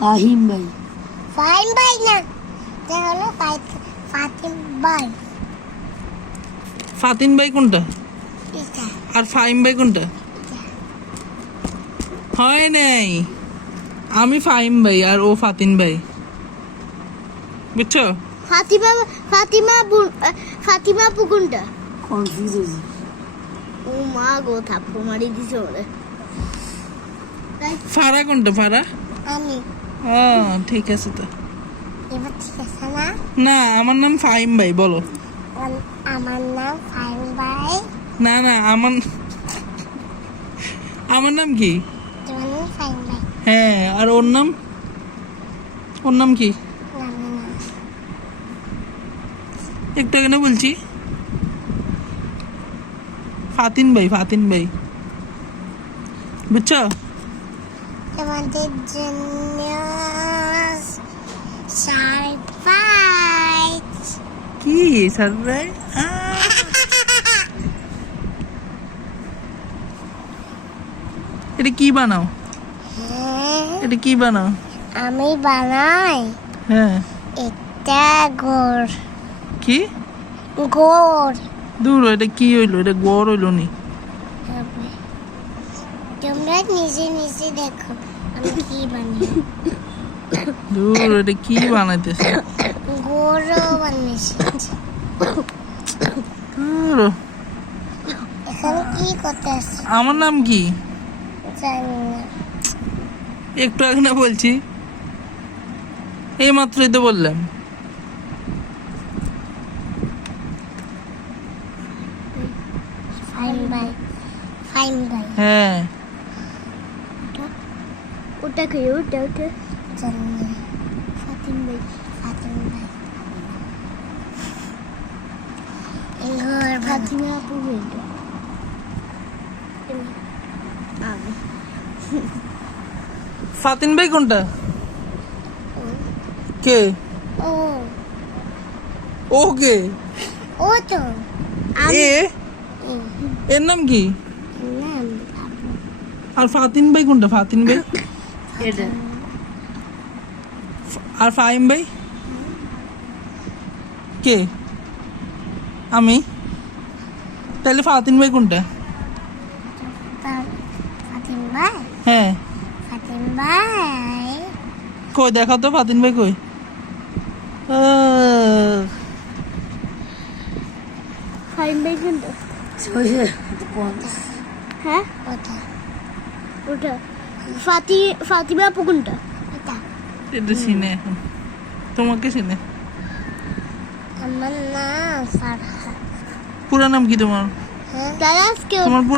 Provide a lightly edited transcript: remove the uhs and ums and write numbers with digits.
ফাহিম ভাই। ফাহিম ভাই না, এটা হলো ফাতিম ভাই। ফাতিন ভাই কোনটা এটা আর ফাহিম ভাই কোনটা? হয় নাই, আমি ফাহিম ভাই আর ও ফাতিন ভাই, বুঝছো? ফাতিমা পুকুনটা। কনফিউজ হয়েছি। ও মা গো, থাপ্পড় মারি দিছে ওরে। ফারা কোনটা? ফারা? আমি ও ঠিক আছে তো। এবার ঠিক আছে না? না, আমার নাম ফাহিম ভাই, বলো। আমার নাম ফাহিম ভাই। না না, আমার নাম কি? তোমার নাম ফাহিম ভাই। হ্যাঁ, আর ওর নাম কি? না না না, একটু কেন বলছি ফাতিন ভাই, বুঝছো? তোমাদের জন্য সারপ্রাইজ। কি সারপ্রাইজ? এটা কি বানাও? এটা কি বানাও? আমি বানাই হ্যাঁ। একটা ঘর। কি ঘর দূর, এটা কি হইলো? এটা গড় হইলো নি? হবে। তোমরা নিজে নিজে দেখো আমি কি বানাই। দূর, এটা কি বানাইতেছে? ঘরও বানিয়েছি। দূর। এখানে কি করতে আসছে আমার নাম কি? জানি না। একটু আগে না বলছি, এই মাত্রই তো বললাম। ফাইন ভাই, ফাইন ভাই। হ্যাঁ। ওটা কি? ওটা জানি না। ফাতিম ভাই, ফাতিম ভাই। ঘর ফাতিমা আপু বলতো। আমি ফাতিন ভাই কোনটা? কে? ও ও কে? ও তো আমি। এ এর নাম কি? নাম আর ফাতিন ভাই কোনটা? ফাতিন ভাই এটা আর ফাহিম ভাই কে? আমি। তাহলে ফাতিন ভাই কোনটা? ফাতিম ভাই, হ্যাঁ। ফাতিম ভাই। কই দেখাও তো, ফাতিন ভাই কই? ফাইন ভাই কিন্তু হ্যাঁ ওটা ওটা ফাতিমা আপু কোনটা? এটা এটা চিনে এখন, তোমাকে চিনে। আমার নাম ফারহা। পুরা নাম কি তোমার? হ্যাঁ দাদা আজকে তোমার পুরা